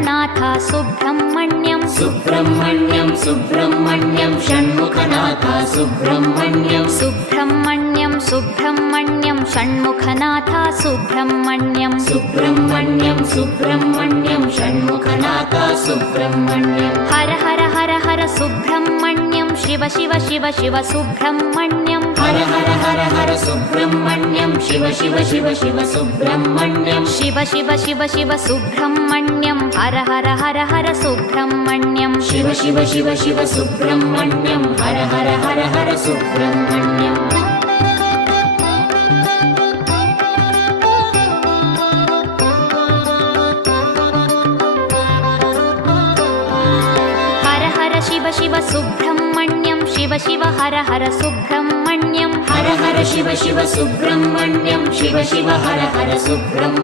Shanmukhanath Subrahmanyam Subrahmanyam Subrahmanyam Shanmukhanath Subrahmanyam Subrahmanyam Subrahmanyam Shanmukhanath Subrahmanyam Subrahmanyam Subrahmanyam Shanmukhanath Subrahmanyam Har Har Har Har Subrahmanyam Shiva Shiva Shiva Shiva Subrahmanyam Har Har Har Har Subrahmanyam Shiva Shiva Shiva Shiva Subrahmanyam Shiva Shiva Shiva Shiva Subrahmanyam Har Har Har Har Subrahmanyam Shiva Shiva Shiva Shiva Subrahmanyam Har Har Har Har Subrahmanyam Har Har Shiva Shiva Subrahmanyam Shiva Shiva Har Har Subrahmanyam Har Har Shiva Shiva Subrahmanyam Shiva Shiva Har Har Subrahmanyam